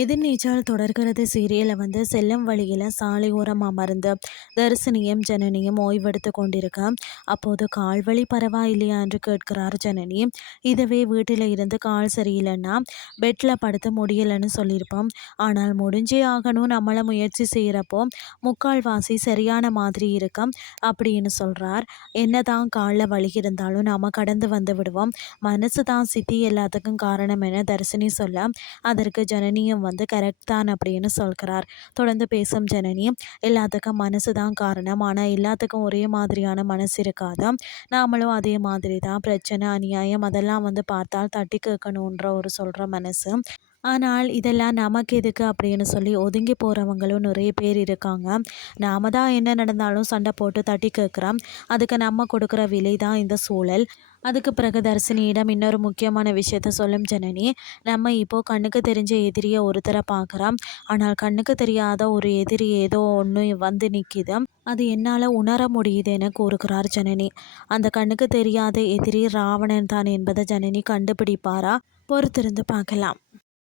எதிர்நீச்சல் தொடர்கிறது சீரியலை செல்லும் வழியில் சாலையோரம் அமர்ந்து தரிசனியும் ஜனனியும் ஓய்வெடுத்து கொண்டிருக்க அப்போது கால் வலி பரவாயில்லையா என்று கேட்கிறார் ஜனனி. இதுவே வீட்டில் இருந்து கால் சரியில்லைன்னா பெட்டில் படுத்து முடியலைன்னு சொல்லியிருப்போம். ஆனால் முடிஞ்சே ஆகணும் நம்மளை முயற்சி செய்கிறப்போ முக்கால்வாசி சரியான மாதிரி இருக்கும் அப்படின்னு சொல்கிறார். என்னதான் காலில் வலி இருந்தாலும் நாம் கடந்து வந்து விடுவோம். மனசு தான் சித்தி எல்லாத்துக்கும் காரணம் என தரிசனி சொல்ல அதற்கு ஜனனியும் கரெக்ட் தான் அப்படின்னு சொல்கிறார். தொடர்ந்து பேசும் ஜனனி, எல்லாத்துக்கும் மனசு தான் காரணம், ஆனால் எல்லாத்துக்கும் ஒரே மாதிரியான மனசு இருக்காது. நாமளும் அதே மாதிரி தான். பிரச்சனை அநியாயம் அதெல்லாம் பார்த்தால் தட்டி கேட்கணுன்ற ஒரு சொல்கிற மனசு. ஆனால் இதெல்லாம் நமக்கு எதுக்கு அப்படின்னு சொல்லி ஒதுங்கி போகிறவங்களும் நிறைய பேர் இருக்காங்க. நாம தான் என்ன நடந்தாலும் சண்டை போட்டு தட்டி கேட்குறோம். அதுக்கு நம்ம கொடுக்குற விலை தான் இந்த சூழல். அதுக்கு பிறகு தர்சினியிடம் இன்னொரு முக்கியமான விஷயத்த சொல்லும் ஜனனி. நம்ம இப்போது கண்ணுக்கு தெரிஞ்ச எதிரியை ஒருத்தரை பார்க்குறோம். ஆனால் கண்ணுக்கு தெரியாத ஒரு எதிரி ஏதோ ஒன்று நிற்கிது. அது என்னால் உணர முடியுது என கூறுகிறார் ஜனனி. அந்த கண்ணுக்கு தெரியாத எதிரி ராவணன் தான் என்பதை ஜனனி கண்டுபிடிப்பாரா? பொறுத்திருந்து பார்க்கலாம்.